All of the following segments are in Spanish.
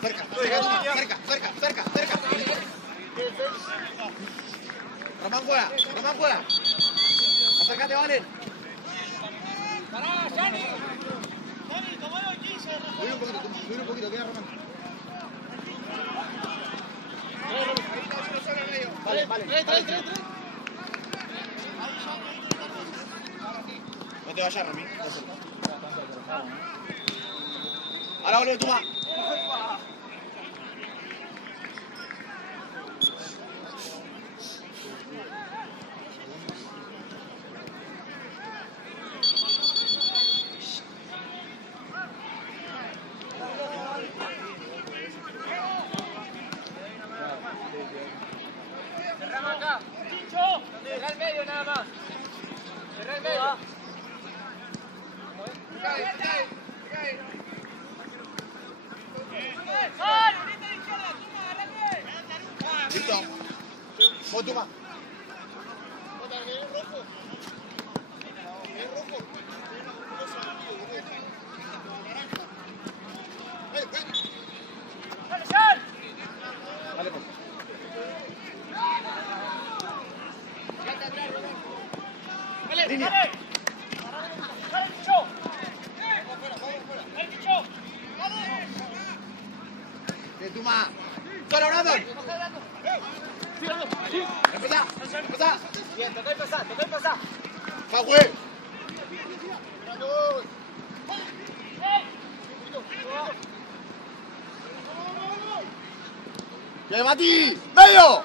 Cerca. Román juega. Acércate, Valen. Pará, Yanni. Subir un poquito, queda Román. Vale. Tres. No te vayas, Rami. Ahora vuelve Tuma. Cerramos acá. Chincho. Cerrá el medio nada más. Cerrá el medio. Listo. Vos Tuma. Dale, pues. Línea. Bien, Tuma. ¡Solo, Brandon! Empezá. Bien, toca y pasá. ¡Fagüe! ¡Bien, Mati! ¡Medio!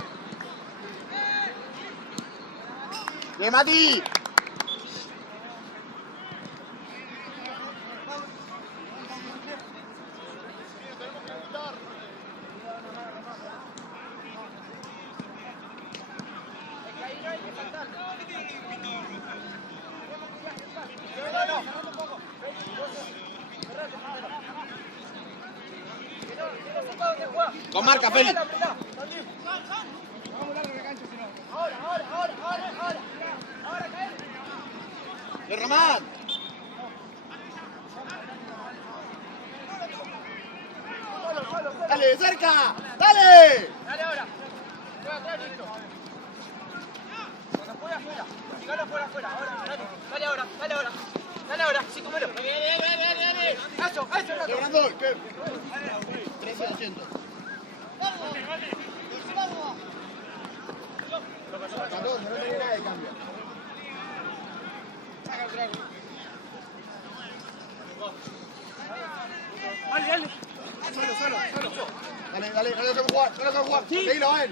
¡Bien, Mati! Con marca, Feli. Ahora, caer. ¡De Román! ¡Dale, cerca! ¡Dale! Dale ahora. Juega atrás, listo. Cuando juega afuera. Si gana afuera. Ahora, dale ahora. Sí, comelo. Dale. Eso, rato. ¡De Brandon! ¿Qué? 13-200. Cuando no tenía nada de cambio. Dale. Solo. Dale, no lo dejo jugar. Sí. Seguilo a él.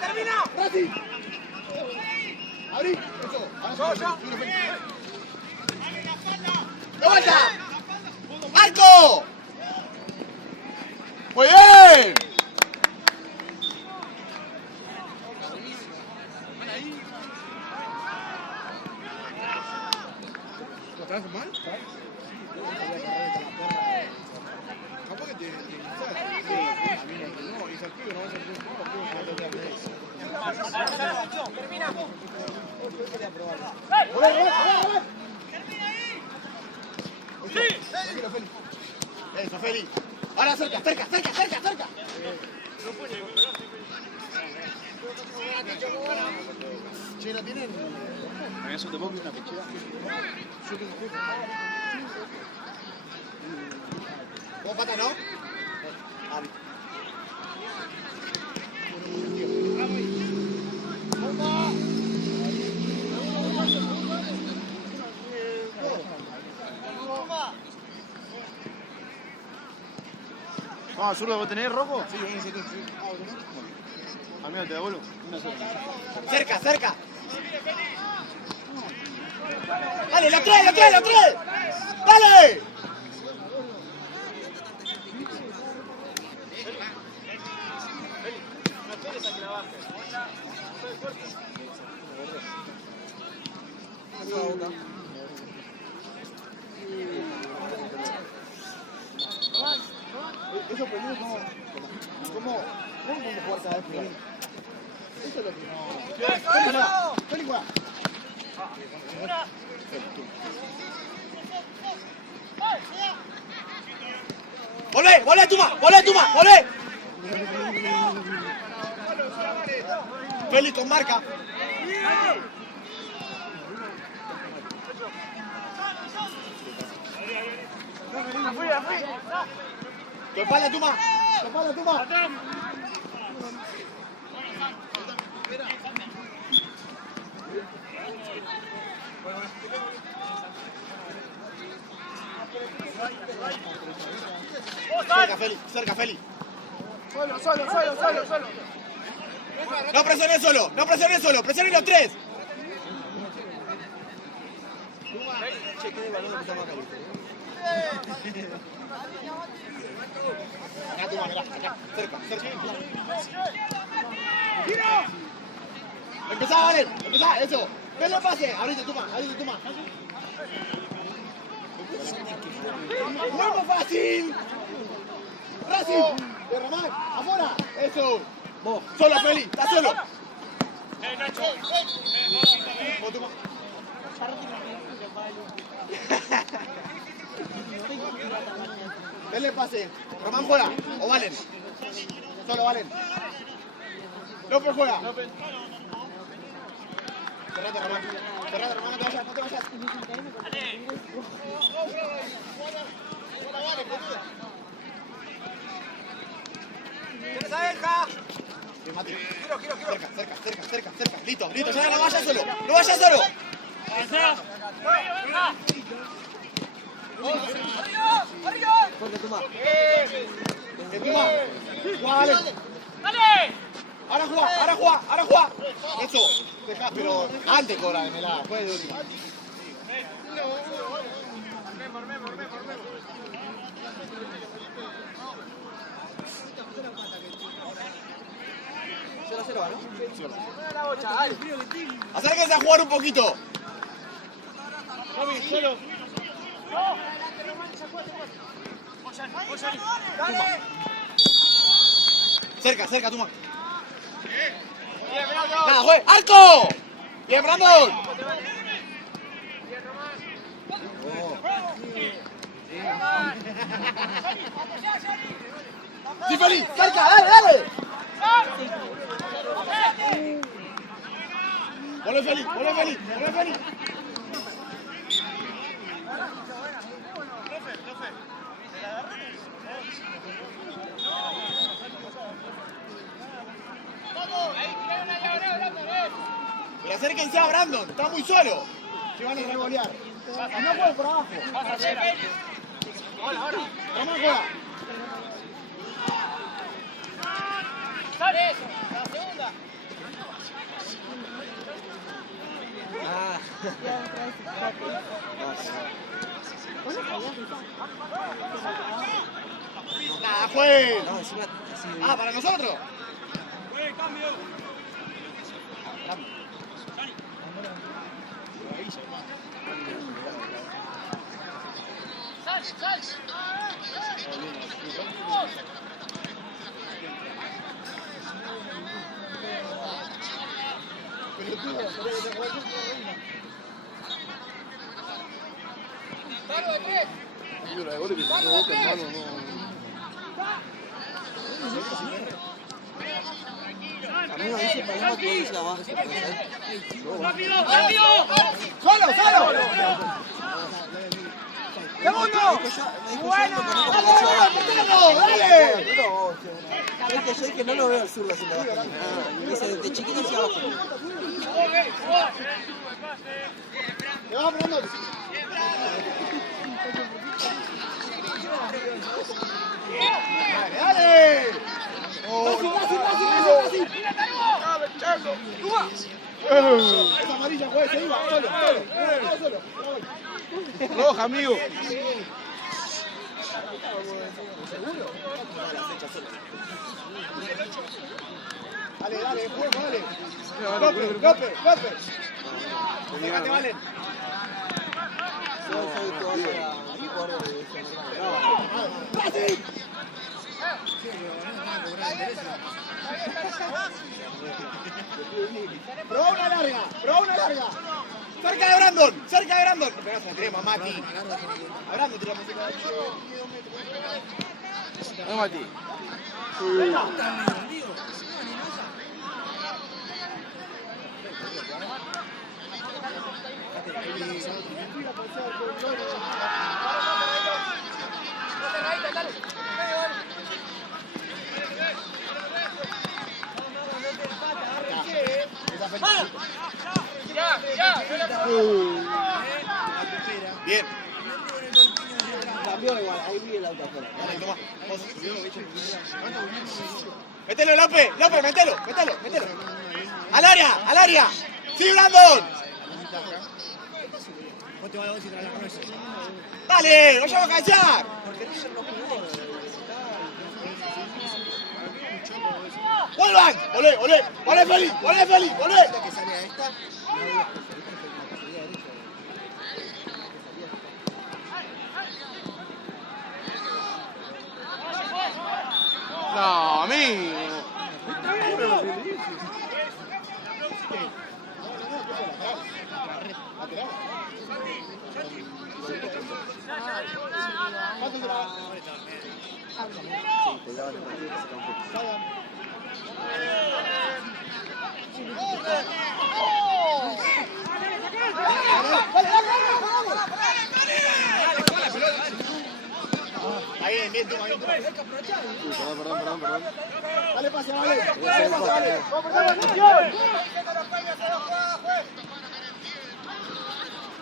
¡Termina! ¡Rati! ¡Abrí! Eso. Yo. ¡De vuelta! ¡Marco! ¡Muy bien! ¿Lo traes mal? Capaz que te no, y Salpido no va a ser un Termina. Tranquilo, Feli. Eso, Feli. Ahora cerca. Che, ¿no tienen? ¿Me das un debug y una pechera? ¿Vos pata no? Vamos, ¿zurdo vos tenés rojo? Sí, en ese que sí. Al menos te devuelvo. Cerca, cerca. Dale, la trae, la trae, la trae. Dale. Eso primero ¿cómo podemos jugar cada vez peor? Eso es lo que no... Feli, juega. Volé, volé, Tuma, volé, Tuma, volé. Feli con marca. ¡Que espalda, Tuma! ¡Que espalda, Tuma! Cerca, Feli, cerca, Feli. Solo. No presiones solo, no presiones solo, presionen los tres. Che, qué de balón que estamos acá. Acá, Tuma, mirá, acá, cerca. Empezá, Valen, empezá, eso. Ven el pase, abrite, Tuma. ¡Juego fácil! ¡Racing! ¡De Román! ¡Afuera! ¡Eso! Vos, solo, Feli, está solo. Vos, Tuma. Denle pase. Román juega. O Valen. Solo Valen. López juega. Cerrate, Román. No te vayas, ¿Tienes a Elja? Cerca. Listo, ya no vayas solo. No vayas solo. Fuerte, Tuma. Tuma. Juega, Valen. Ahora juega. Eso. Dejá, pero antes cobra de melada. Después de última. Acérquense a jugar un poquito. Cerca, Tuma. Nada, juez. ¡Arco! Bien, Brandon. Sí, Feli, cerca, dale. Volé, Feli. Pero acérquense a Brandon, está muy solo. Se van a revolear. Y no jueguen por abajo. Ahora. Román juega. Dale eso, la segunda. Nada, juez. No, encima así de... Ah, para nosotros. A mí me dice para que dice abajo. ¡Rápido! ¡Solo! ¡Segundo! ¡Buena! ¡Dale! Es que yo es que no lo veo al zurdo haciendo abajo. Dice desde chiquito hacia abajo. ¡Le va, Brandon! ¡Dale! se iba, solo. Roja, amigo. Dale, juego, dale. Golpe. Pegate, Valen. Probá una larga. Cerca de Brandon. Pero no se la tiremos a Mati. A Brandon tiramos. No, Mati. Bien. Cambió igual, ahí vi el auto afuera. Dale, toma. Mételo, López, mételo. Al área. ¡Sí, Brandon! Dale, vayamos a callar. ¡Vuelvan! ¡Olé, Feli! Que sale a esta, No, amigo. Ahí, bien, toma. Perdón. Dale pase, vale.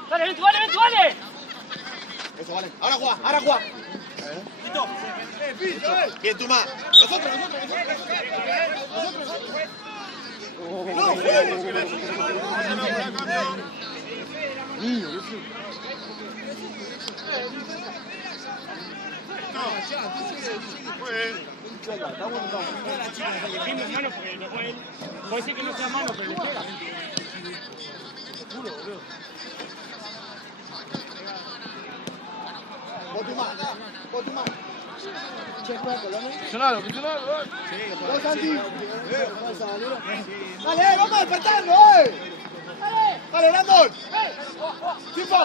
Dale, ven, vale. Eso, vale. Ahora juega. Bien, Tuma. Nosotros. Puede ser que no sea mano, pero le pega. Vos, Tuma. Che, juega Colombia. Funcionalo. Vos, Santi. Dale, vamos a despertarlo, Dale, Brandon. ¡Tiempo!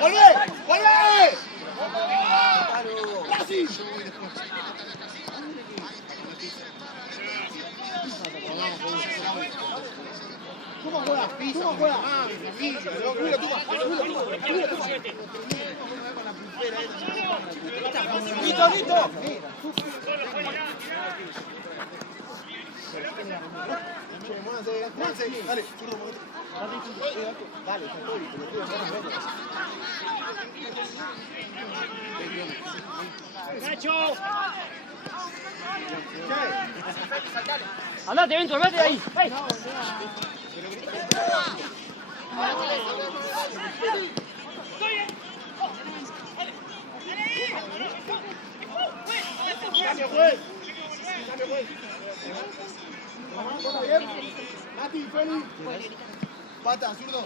¡Volvé! Brasil. ¿Cómo juega? ¡Listo! Muévanse. Dale, zurdo, dale, ¡Nacho! Andate, Vento, andate de ahí. ¡Ey! Cambio, juez. Mati, Feli. Pata, zurdo.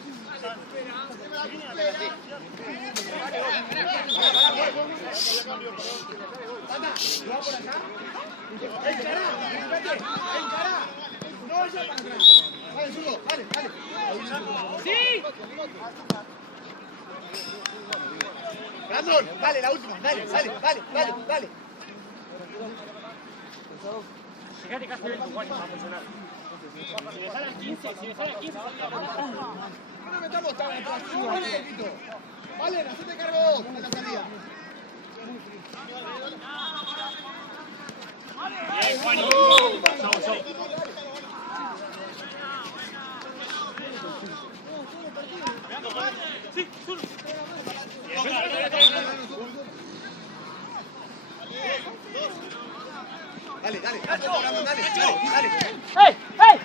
¡Sí! Brandon, dale, la última, dale. Fíjate que hace el Juan va a funcionar. Si le salen 15, No metamos tan atrás, un poquito. Vale, hacete cargo vos de la salida. Bien, Juan. Chau. Sí, sur. Dale. ¡Ey! Dale.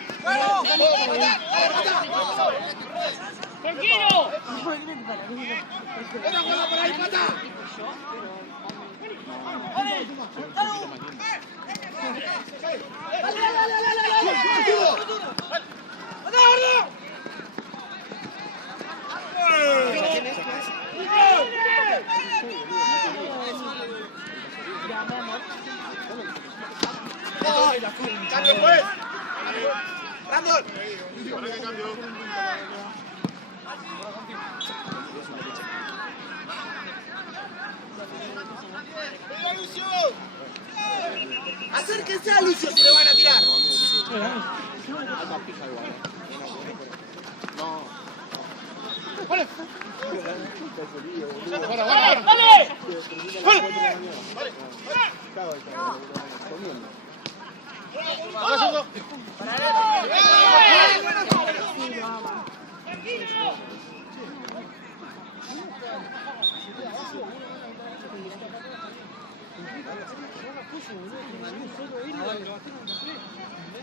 ¿Qué? ¡Tranquilo! ¡Otra jugada por ahí, Pata! ¡Cambio, pues! ¡Brandon! ¡Acérquense a Lucio si le van a tirar!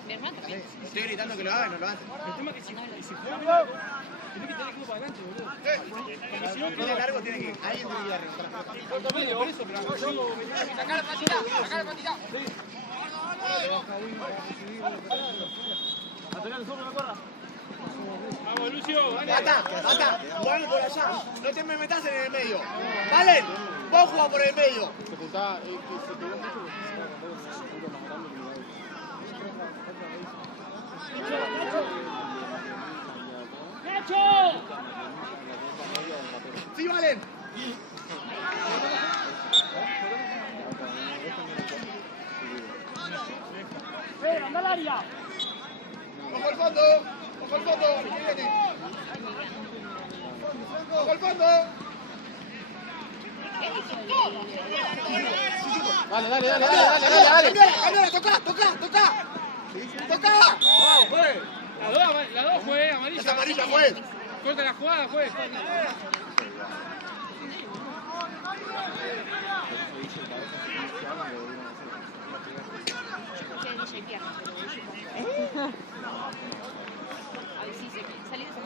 Mi hermano también. Estoy gritando que lo haga y no lo hace. El tema es que si juega, tiene que tener el equipo para adelante, boludo. Porque si no, Tiene largo, tiene que. Ahí tiene que ir arriba. por eso, pero yo... Sacar la patita. Vamos, Lucio, dale. Bata, jugame por allá. No te me metas en el medio. Valen, vos jugás por el medio. ¡Nacho! Sí, Valen. ¡Anda al área! Ojo al fondo. Ojo al fondo. Ojo al fondo. Dale. Cambiala, toca. ¡Vamos, juez! La dos fue amarilla. Es amarilla, juez. Corta la jugada, juez. Que no soy pierna, a ver si se salir de esa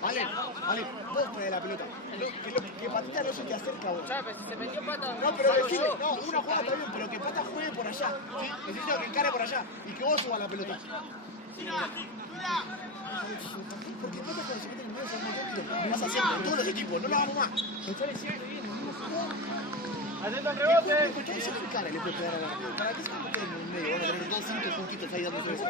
Vale, vos ponés la pelota. Que Patita no se te acerca a vos. se metió pata. No, pero decime, no, una jugada está bien, pero que Pata juegue por allá. ¿Sí? Necesito que encare por allá y que vos subas la pelota. Porque Pata cuando se mete en el medio se va a pasa siempre, en todos los equipos, no lo hagamos más. ¡Atento al rebote! ¿Por qué se le encare le puede pegar a la pelota? ¿Para qué se mete en el medio? Van a tener 5 puntitos ahí dándose eso.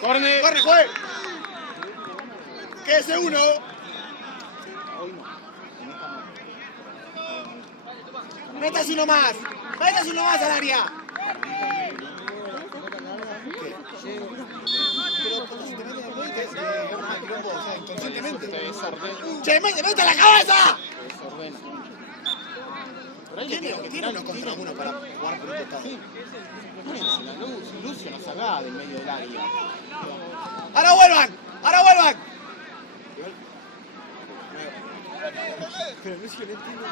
¡Corne! ¡Corre, juez! ¡Quédese uno! ¡Métase uno más! ¡Métase uno más al área! Inconscientemente. ¡Che, mete la cabeza! Tiene uno contra uno para jugar por un costado. Lucio no salga del medio del área. ¡Ahora vuelvan! Pero no es que no entiendo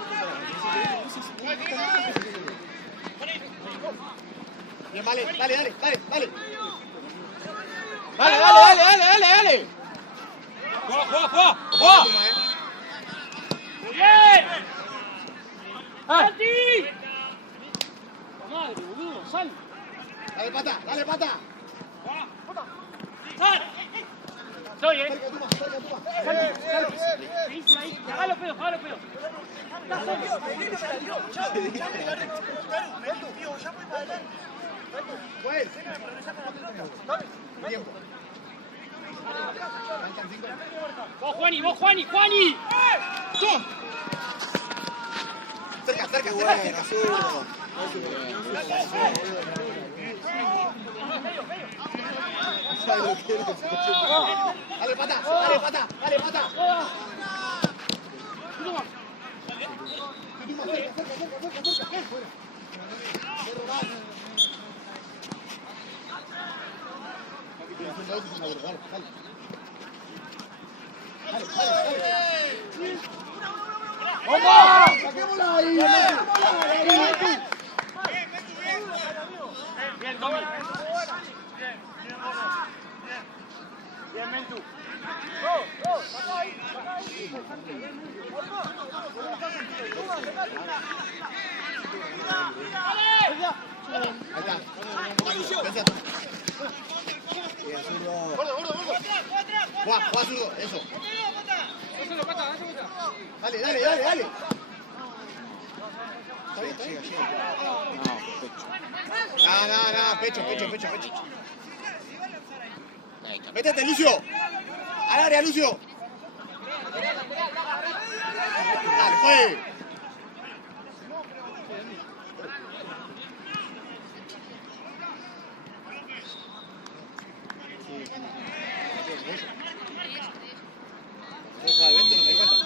bien, vale. ¡Dale! ¡Juega! ¡Bien! ¡Santi! ¡Madre, boludo! ¡Sal! Dale, Pata. ¡Sal! Estoy, Cerca, Tuma. ¿Qué hizo ahí? ¡Hágalo pedo! Pues. Tiempo. ¡Vos, Juani! Cerca. Bueno, azul. Dale, Pata. ¡Vamos! ¡Saquémosla ahí! Bien, Tommy. Bien, Mentu. Bien, zurdo. Juega, zurdo, eso. Dale. No, pecho. Métete, Lucio. Al área, Lucio. Dale, fue. Deja de 20, no me di cuenta.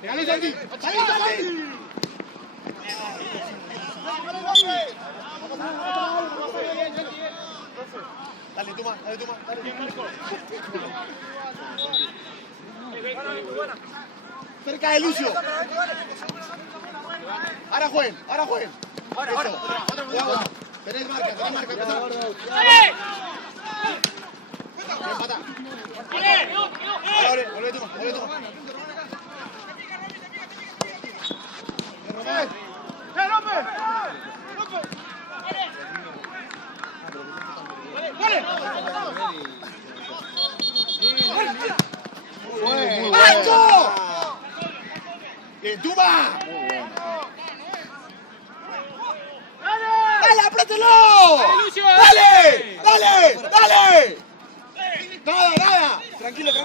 ¡Pégale, Santi! ¡Salí! Dale, toma. Cerca de Lucio. Ahora jueguen. Ahora. Tenés marca, empezar. Bien, pata. Ahora, volvé, toma. ¡Ancho! ¡Bien, Tuma! ¡Dale, apriételo! ¡Dale! Nada. Tranquilo tú.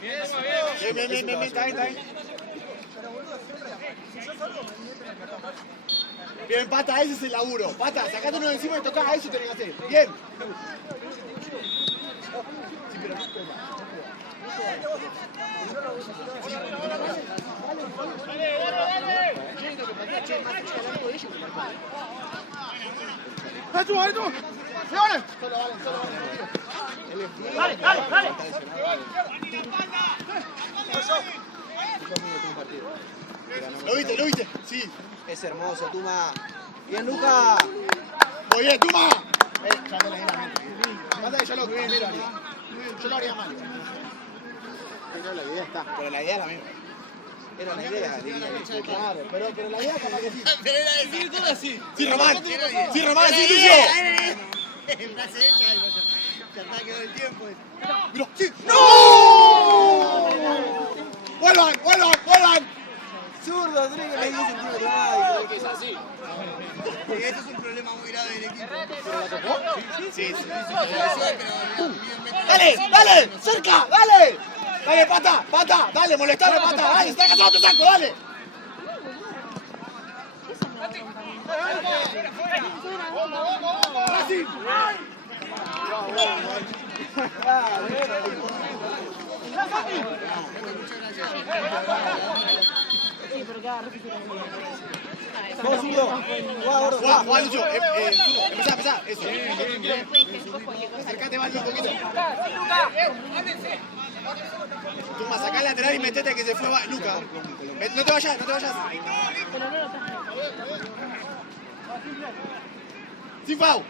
Bien, está bien. Bien, Pata, ese es el laburo. Pata, sacate uno de encima y tocás a eso tenés que hacer. Bien. ¡Dale! ¿Lo viste? Sí. Es hermoso, Tuma. Bien, Luca. Muy bien, Tuma. Ya te la di la mente. Pasa que yo lo haría. Yo lo haría mal. Pero la idea está. Pero la idea es la misma. Era la idea, diría. Claro, pero la idea capaz que sí. Pero era decir todo así. Sí, Román, sí, Lucio. Frase hecha, ya está, quedó el tiempo. Mirá, sí. ¡No! ¡Vuelvan! Zurdo, tenés que le dice el tiro atrás. Es así. Esto es un problema muy grave del equipo. ¿Pero la tocó? Sí. Pero ¡Dale! ¡Cerca! ¡Dale! ¡Dale, Pata! ¡Dale, molestame, Pata! ¡Dale, está casado, te saco! ¡Dale! ¡Así! Sí, pero cada vez Vamos, Zurdo. Juega, Lucio. Empezá. Eso. Acercate más un poquito. Toma, sacá el lateral y metete que se fue Luca. No te vayas. Sin foul.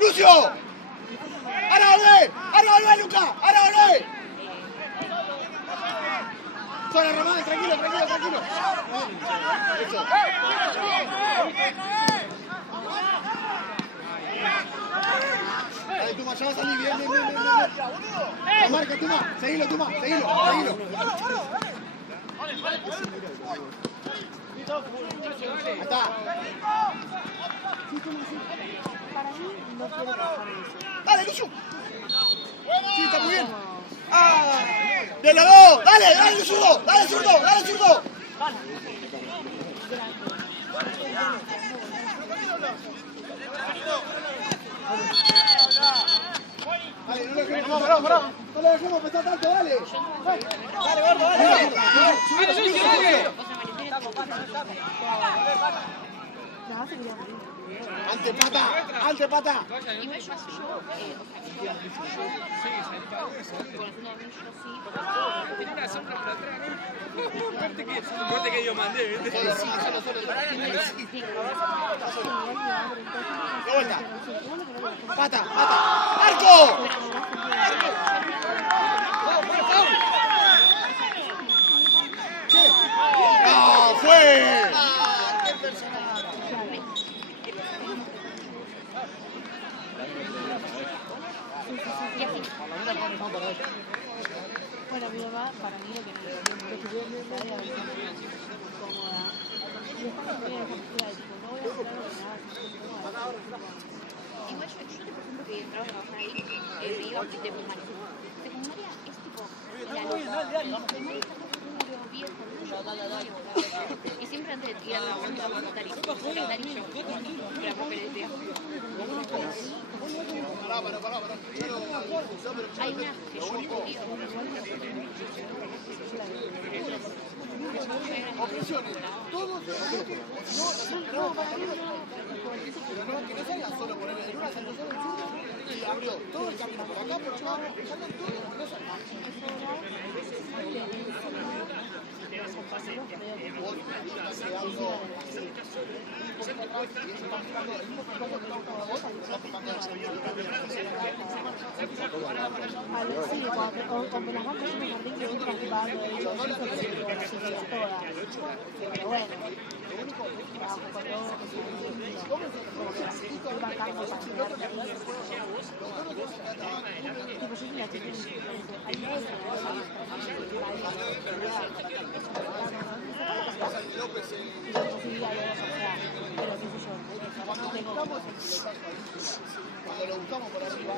¡Lucio! ¡Ahora volvé, Luca! ¡Ahora volvé! Sola, Román, tranquilo. Eso. Dale, Tuma, ya va a salir bien. La marca, Tuma. Seguilo. Ahí está. Dale, Lucio. Sí, está muy bien. ¡De la dos! ¡Dale, zurdo! Dale, no le dejemos pensar tanto, dale. Dale, gordo, dale. Ante pata. Igual yo Conociendo a mí, yo sí. Tenía una sombra para atrás, ¿no? Fuerte que yo mandé, ¿viste? Solo, solo. De vuelta. Pata. ¡Marco! ¿Qué? ¡No! ¡Fue! Bueno, mi mamá, para mí, lo que no le conviene es que yo me vaya a ver cómoda. Y está muy bien confundida, tipo, no voy a hacer algo que me haga sentir cómoda. Igual yo te presento que entraba a trabajar ahí, me iba de primaria. De primaria es tipo la loca. Viejo, y siempre antes de tirar la onda vamos a votar y secretario y yo. Para papeles de hay una que yo odio. Opciones. Todos los bloques. No, para mí no. Pero no, que no salga solo por él. En una sensación del sur y abrió todo el camino por acá, dejaron todo y no salga. Sí, cuando las vamos a un jardín que nunca jugando de ellos, eso es todas. Pero bueno, trabajo con dos, como que las estoy bancando para quedar tipo, yo soy una chica hay Cuando lo buscamos por arriba,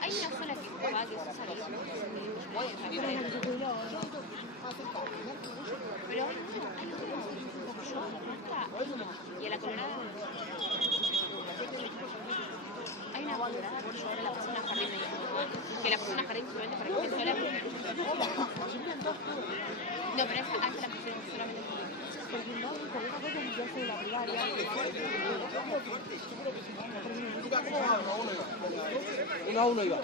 hay una sola que juega que es salir. Pero hay una, yo, y a la colorada hay una colorada que yo ahora la persona jardín me dijo que la persona jardín solamente para que esté sola. No, pero esa la pusieron solamente porque no, con una cosa que yo soy la primaria. Uno a uno iba.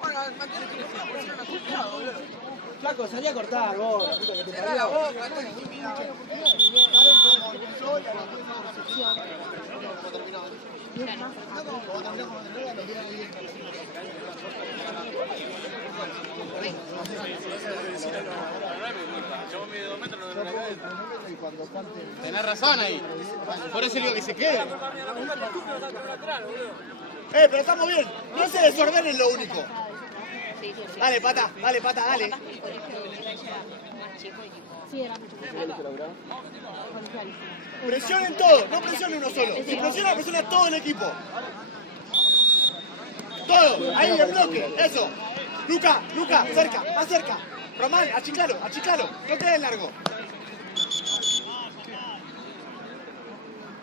Bueno, mantiene que pusieron asustado, boludo. Flaco, salí a cortar vos, la puta que te parió. La boca, está intimidado. Tenés razón ahí. Por eso digo que se quede. Pero estamos bien. No se desordenen lo único. Dale, pata, dale. Sí, era mucho más. Presionen todo, no presionen uno solo. Si presiona todo el equipo. Todo, ahí en bloque, eso. Luca, cerca, más cerca. Román, achiclalo, no te des largo.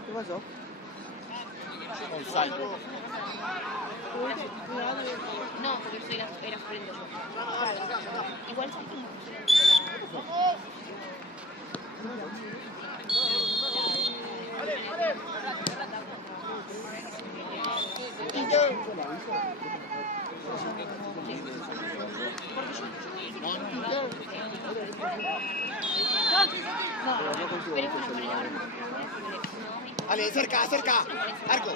¿Qué pasó? Gonzalo. No, porque yo era frente yo. Igual sabes cómo Dale, cerca, arco.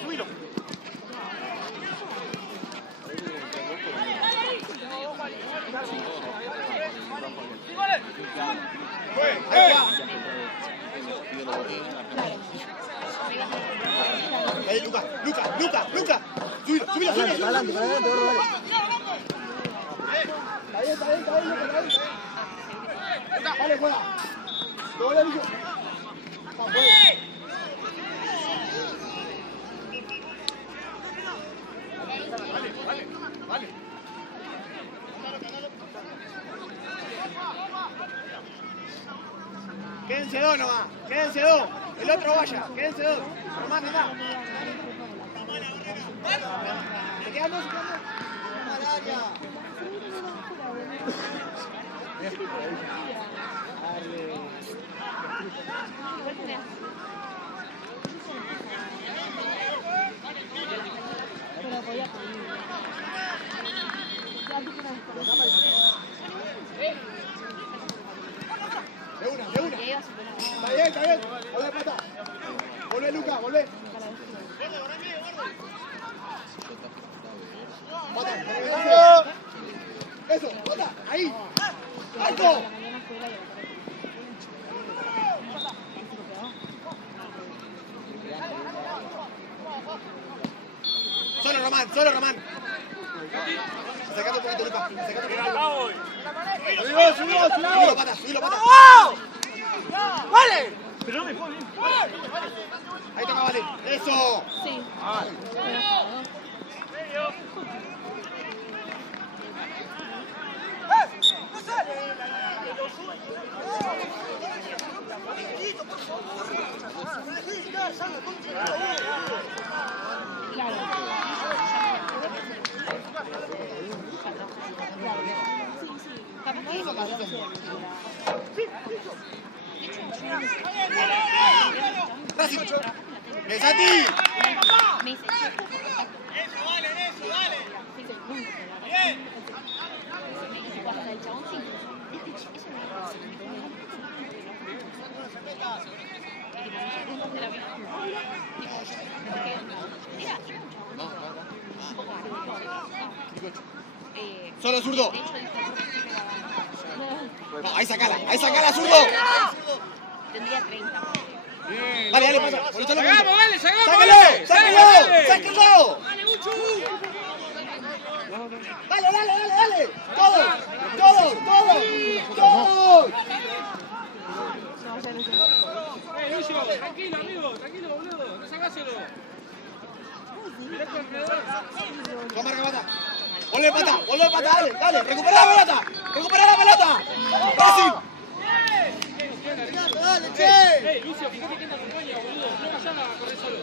Subilo. Ahí, Luca. Subilo. Para adelante, gordo, dale. Está bien, Luca. Dale, juega. Doble, Luca. Vale. Quédense dos nomás. El otro vaya. Quédense dos. Román, anda. Se quedan dos. Pero podía pedir. De una. Está bien. Volvé, pata. Volvé, Luca, volvé. Pata. Eso, pata. Ahí. ¡Alto! Solo Román. Acercate un poquito, Luca. Subilo, pata. ¡Vale! Pero no me pone. Ahí toca, vale. Eso. Sí. ¡Besati! Me dice, che, Eso, vale. bien. Me dice, cuando el chabón sí. Solo zurdo. De hecho, No, ahí sacala, zurdo. tendría 30. Dale, pasa. ¡Sacamos, vale! ¡Sáquelo! ¡Dale, mucho! Dale. Todos. Lucio, tranquilo, amigo, boludo. No sacáselo. Mirá tu alrededor. Toma, Pata. Volvé, Pata, dale. Recupera la pelota. Fácil. Dale, che. Lucio, fíjate quién te acompaña, boludo. No vayan a correr solo.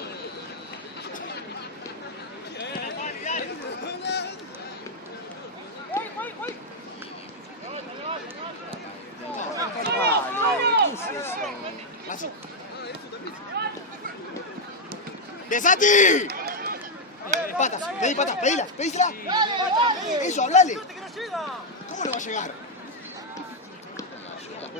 ¡Besati! Pata, pedísela. Eso, hablale. ¿Cómo no va a llegar? No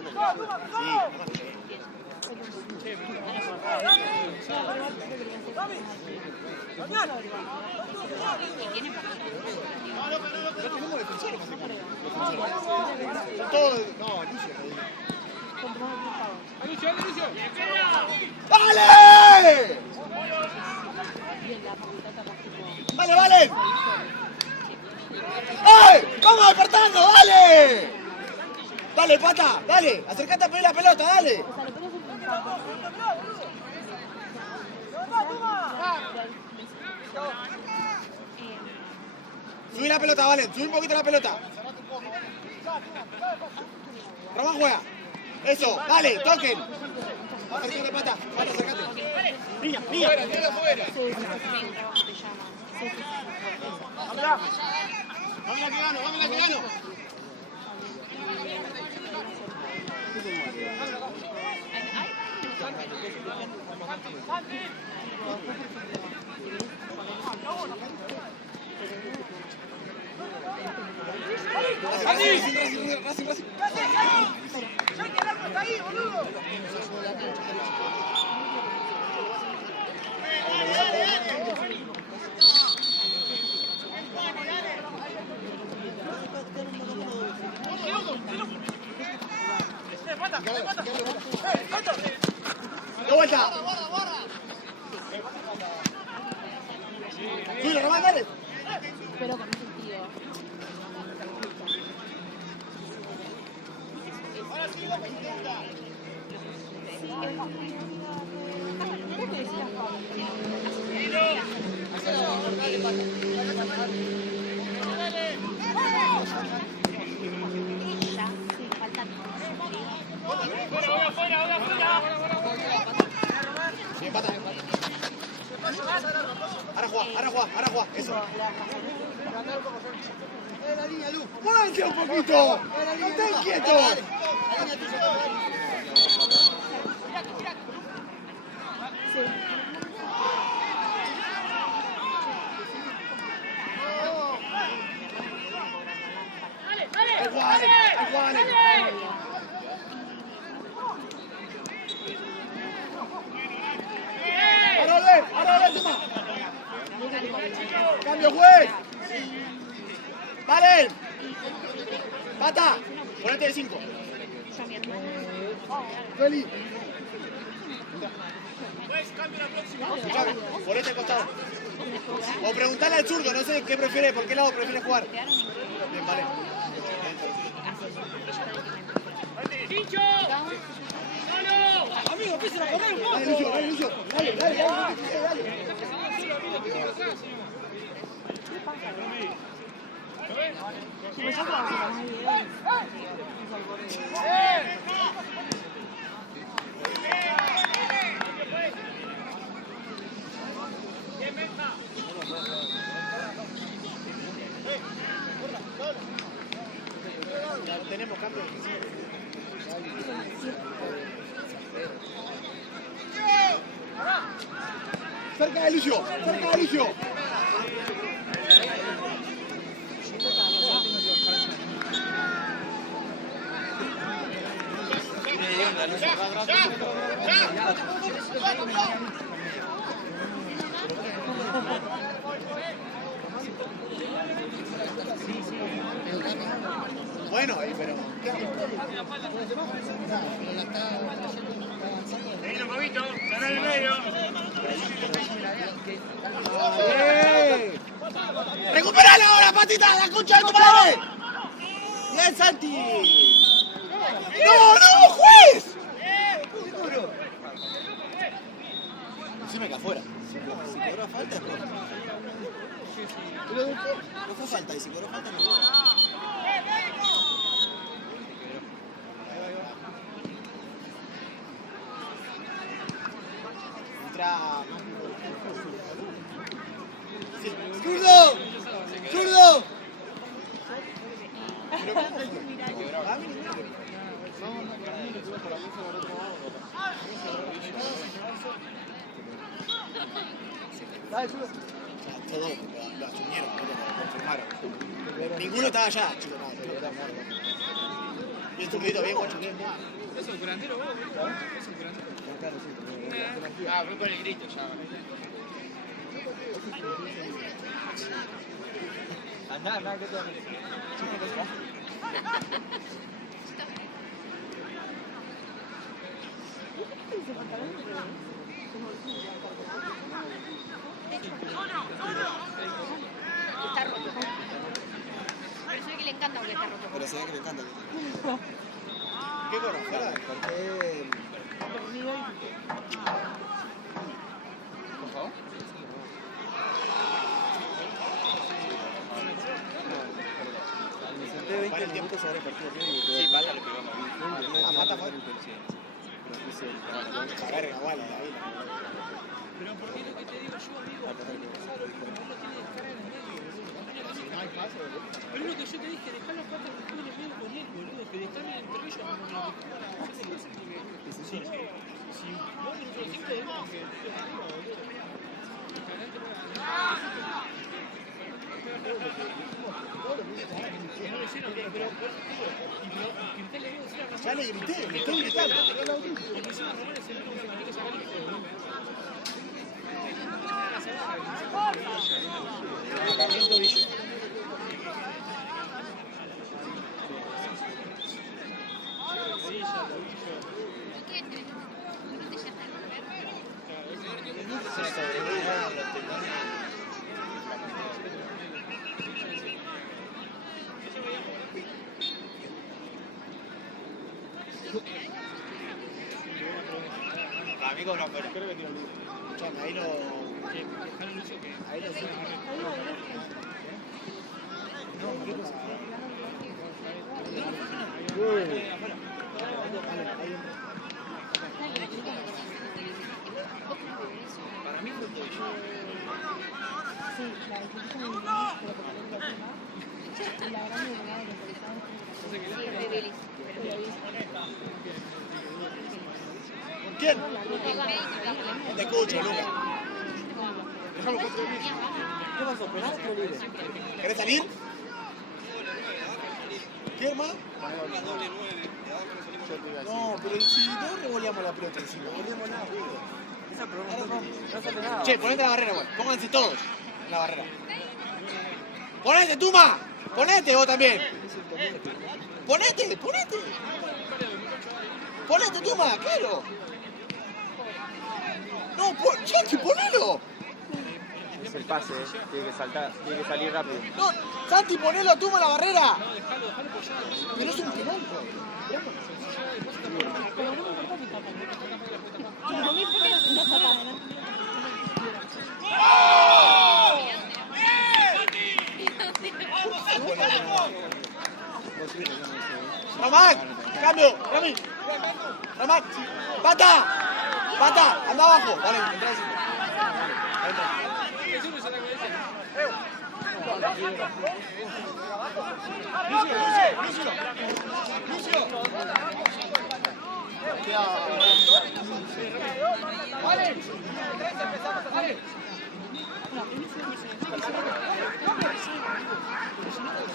tenemos defensores. Son todos. No, Lucio. Lucio. ¡Dale! ¡Vale! ¡Ay! ¡Vamos despertando! ¡Dale! Dale, Pata, dale. Acercate a pedir la pelota, dale. Subí la pelota, Valen. Subí un poquito la pelota. Román juega. Eso, dale, toquen. Acércate, Pata, acércate. Niña. Fuera. Vamos que gano. Racing. falta! ¡Subilo, Román, dale! Pero con un sentido. Sí, empata. Ahora juega. Eso. ¡Muévanse un poquito! ¡No estén quietos! ¡Cambio, juez! ¡Paren! ¡Pata! Ponete de 5. Feli. Ponete al costado. O preguntarle al zurdo, no sé qué prefiere, por qué lado prefiere jugar. Bien, vale. ¡Pincho! Amigo, empiecen a correr un poco. Dale, Lucio. Dale. Tenemos cambio. Cerca de Lucio. Bueno, ahí, pero... Vení, Pavito, ganá en el medio. ¡Recuperala ahora, patita! ¡La concha de tu madre! Bien, Santi. ¡No, juez! Encima que afuera. Si cobró falta es roja. No fue falta, y si cobró falta no es roja. Entra... ¡Zurdo! Todos lo asumieron, lo confirmaron. Ninguno estaba allá, chicos. Bien zurdito, bien, guacho, bien. ¿Es un curandero vos? ¿Es un curandero? Ah, fue con el grito ya. Andá, que todo. Está roto. Pero se ve que le encanta porque está roto. Pero se ve que le encanta. ¿Qué corre? ¿Fuera? Por favor. Para el tiempo. Sí, Pata le pegó mal. Ah, Pata fue. Carga, vale, ahí. Pero ¿por qué lo que te digo yo, amigo? Claro, porque él lo tiene de cara en el medio, boludo. Pero lo que yo te dije, dejá los patas que estén en el medio con él, boludo. Que descarguen entre ellos como lo que si vos tenés un equipo de más, que tires arriba, boludo. Ya le grité, le estoy gritando. Porque encima Román es el único que tiene que sacar el juego. Carliento Villa. ¿Qué? ¿Te ya está el Para mí cobra afuera. Creo que tiro libre. Escuchame, ahí no... Dejalo, Lucio, que Ahí no se para mí fue el tobillo. Sí, la definición en inglés, pero que también lo tema. Y la gran mayoría de los interesados Sí, de Belis. ¿Con quién? No te escucho, Lucas. Déjame construir. ¿Qué pasó? ¿Penal o libre? ¿Querés salir? ¿Qué más? No, pero si no revoleamos la pelota encima, volvemos nada, Esa pregunta no hace nada. Che, ponete la barrera, güey. Pónganse todos en la barrera. ¡Ponete, Tuma! ¡Ponete vos también! ¡Ponete! ¡Ponete! ¡Ponete, Tuma! ¡Claro! No, Chichi, ponelo. Es el pase, tiene que saltar, tiene que salir rápido. No, Santi, ponelo, Tuma, en la barrera. No, dejalo pues ya. Pero es un penal, Pero no me importa mi tapa. No me importa mi tapa. Ramán, cambio, Rami. Ramán, pata. Pata, anda abajo. Vale, entra así. Lucio.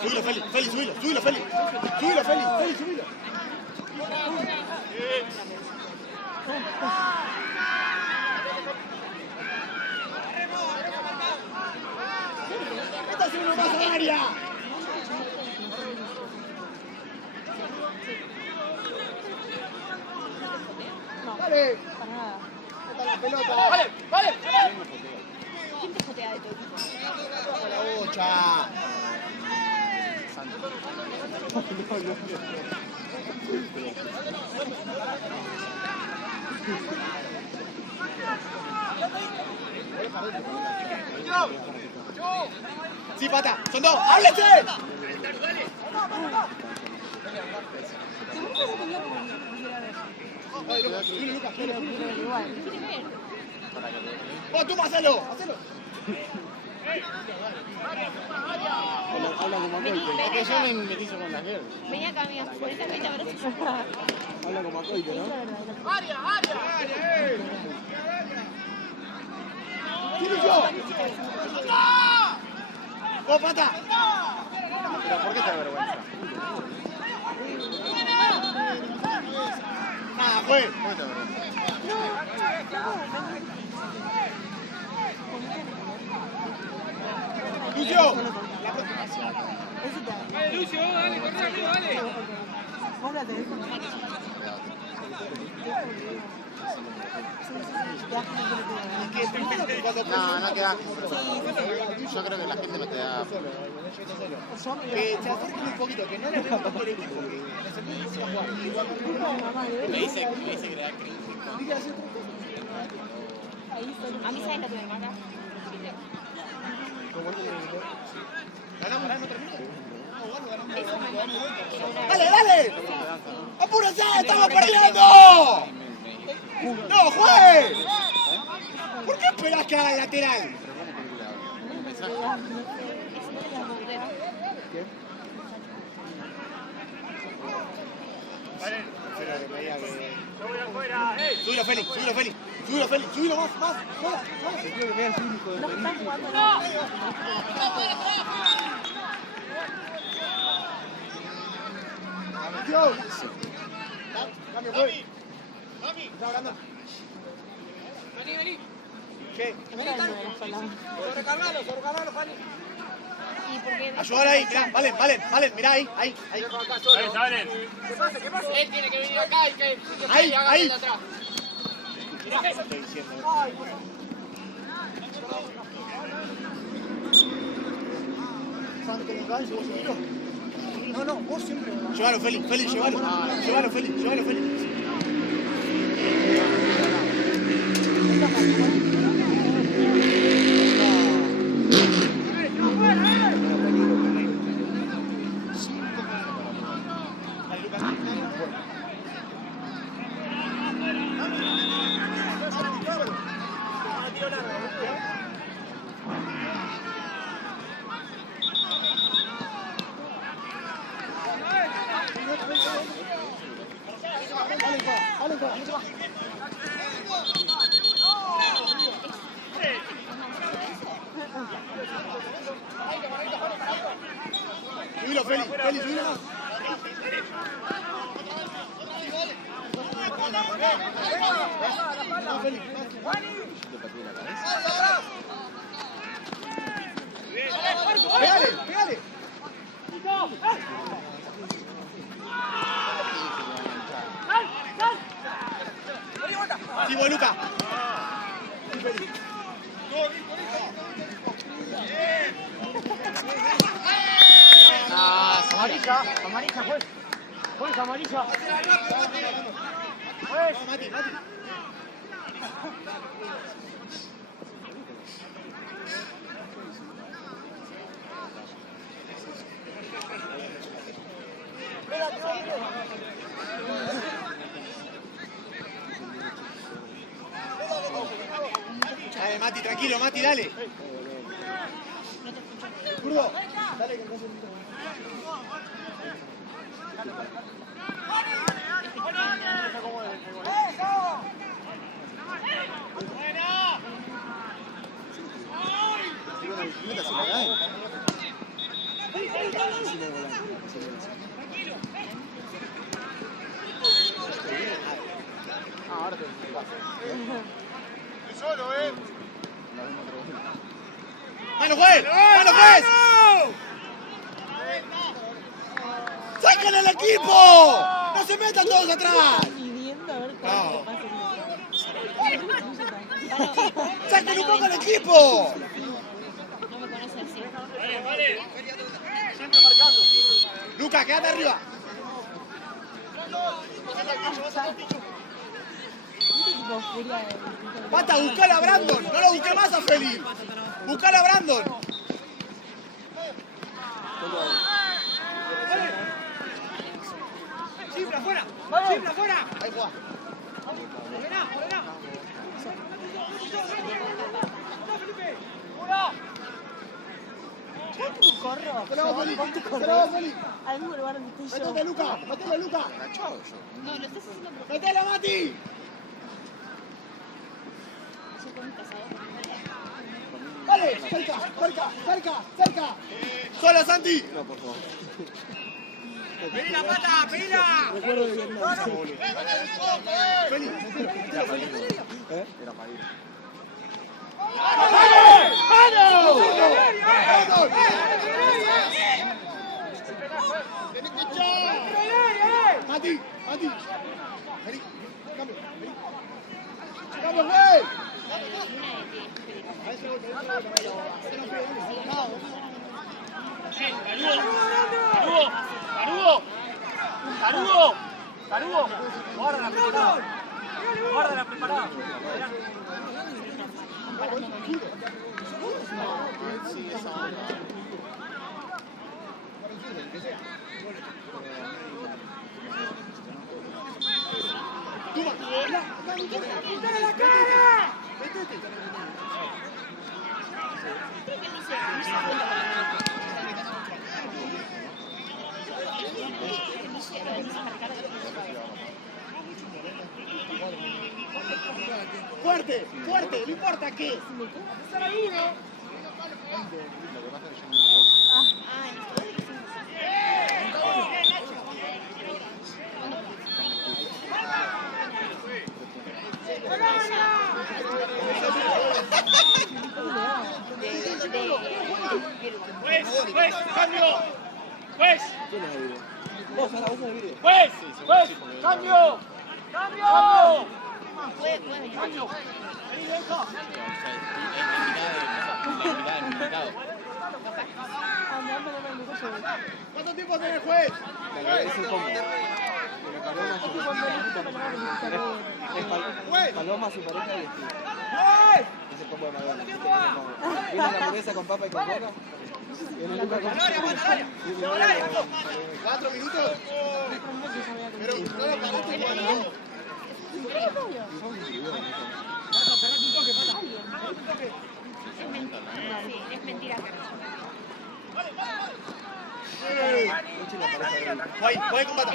Subilo, Feli, subilo, Feli. Subilo, Feli, subilo. ¿Qué está haciendo más al área? Dale. Para nada. Está la pelota. Vale. ¿Quién te jotea de tu equipo? La bocha. Sí, pata, son dos, ¡háblese! ¡Oh, tú, hacelo! Habla como Vení, Acoito. vení acá. Me quiso con las verdes. Vení acá, amiga. Ponete acá y te abrazo. Habla como Acoito, ¿no? ¡Tiro yo! ¡Oh, pata! Pero ¿por qué te da vergüenza? Nada, fue. ¿Por qué te da vergüenza? Lucio. Lucio, dale, corre arriba, dale. Ahora te dejo. No, no te da. Yo creo que la gente no te da. Que se acerquen un poquito, que no le vean tanto el equipo. Me dice que le da A mí, ¿sabes lo que me mata? ¿Ganamos? ¡Dale! ¡Apúrense! ¡Estamos perdiendo! ¡No, juegue! ¿Por qué esperás que haga el lateral? Subilo, Félix, subilo más. Cambio, voy. ¿Está hablando? Vení. ¿Qué? Sobrecargalo, Fanny. ¿Y por qué? Ayudar ahí, mirá, Valen, mirá ahí. ¿Qué pasa? Él tiene que venir acá y que Ahí. atrás. Estoy diciendo. No, vos siempre. Llévalo, Félix, llévalo. Llévalo, Félix. Subilo, Feli, subilo más. No, Feli, pégale, pégale. Sí, voy, Luca. Sí, Feli. Amarilla, amarilla, juez. Juez, amarilla. Juez. Mati. Dale, Mati, tranquilo, Mati, dale. Zurdo, dale que no se ahora te solo, ¡Mano, juez! ¡Mano, juez! ¡Saquen al equipo! ¡No se metan todos atrás! Pidiendo a ver cuánto pasa. ¡Saquen un poco al equipo! No me conoce así. Luca, quédate arriba. Pata, buscala a Brandon. No lo busque más a Feli. Buscala a Brandon. ¡Cifra afuera! ¡Cifra afuera! Ahí juega. ¡Ordená! Corro. Se la va Feli. Se la va Feli. Al mismo lugar donde estoy yo. Metele, Luca. Metele, Luca. No, lo estás haciendo porque Metele, Mati. yo con mi casado. Dale. Cerca. Sola, Santi. No, por favor. ¡Pedí la pata! ¡Pedila! Recuerdo de Vietnam. Feli. Era para ir. Era para ir. Mati. Vení. Cambio, güey. ¡Tarugo! Guarda la preparada. Fuerte, no importa qué. ¡Juez! ¡Cambio! ¡Juez! ¿Quién es el video? Vos, a la voz de video. ¡Juez! ¡Cambio! Puede venir. ¿Cuánto tiempo tiene el juez? Es incómodo. Pero Paloma su pareja y Steve. Es el combo de Madonna. Viene la hamburguesa con papa y con coca. Viene Luca con 4 minutos. Pero no lo paraste cuando. Es mentira. Voy con pata.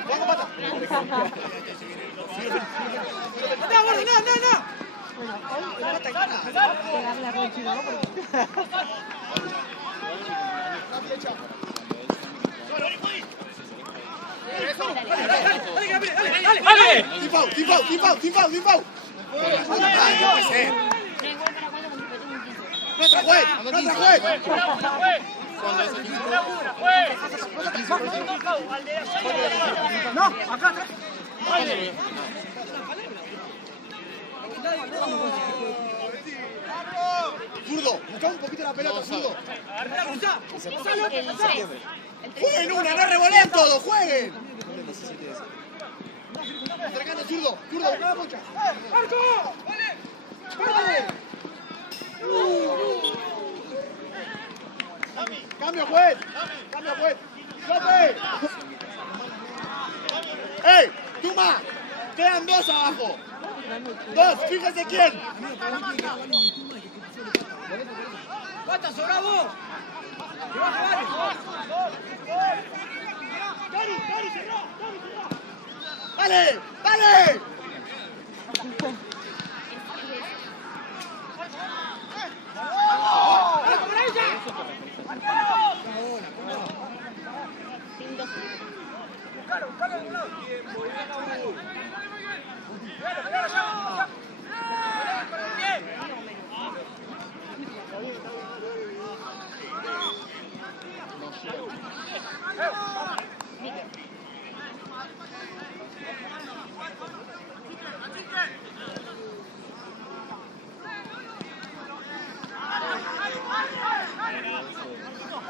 Bueno, hoy era pegarle a Rochi, ¿no? ¡Dale! Keep out, keep out, keep out, keep out, keep out. No otra juez, no otra juez. No, acá atrás. Zurdo, busca un poquito la pelota, zurdo. El 3. Jueguen una, no revoleen todo, jueguen. Acercate, zurdo, zurdo, busca la pocha. ¡Marco! ¡Vale! Cambio, juez. Cambio, juez. ¡Lope! ¡Ey! ¡Tuma! Quedan dos abajo. Dos, fíjese quién. ¡Bata, sobra vos! ¡Te vas a jugar! ¡Dale! ¡Dale!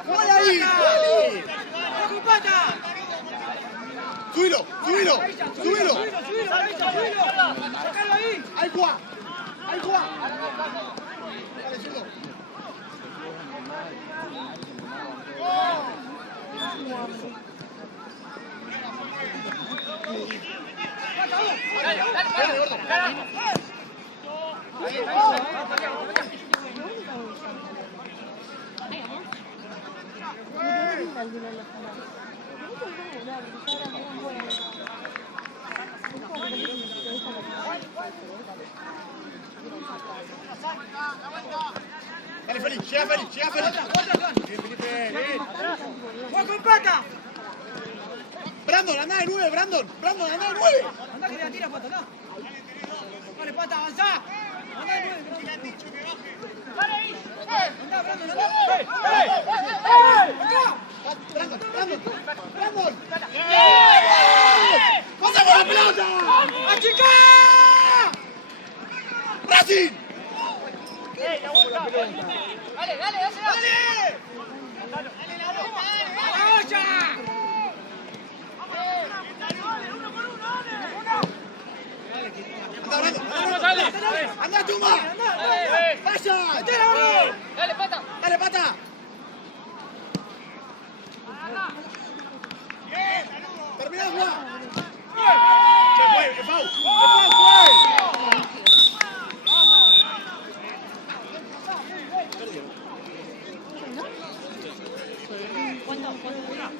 ¡Dale ahí! ¡Dale! ¡Subilo! ¡Subilo! ¡Subilo! ¡Sácalo ahí! ¡Ahí Juan! ¡Ahí Juan! Dale, zurdo. Dale, gordo. Dale, Félix, llega Félix, llega Félix. Bien, Felipe, bien. ¡Juega con pata! Brandon, anda de 9, Brandon, anda de 9. Anda que la tira, pata, anda. Dale, pata, avanzá. Anda de 9, anda, Brandon, anda. Brandon. ¡Pasa con la pelota! ¡Achica! ¡Racing! ¡Anda, Tuma! ¡Vaya! Dale, pata. ¡Dale, pata! ¡Termina, Juan! ¡Che, fue! ¡Es foul! ¿Eso es una oportunidad?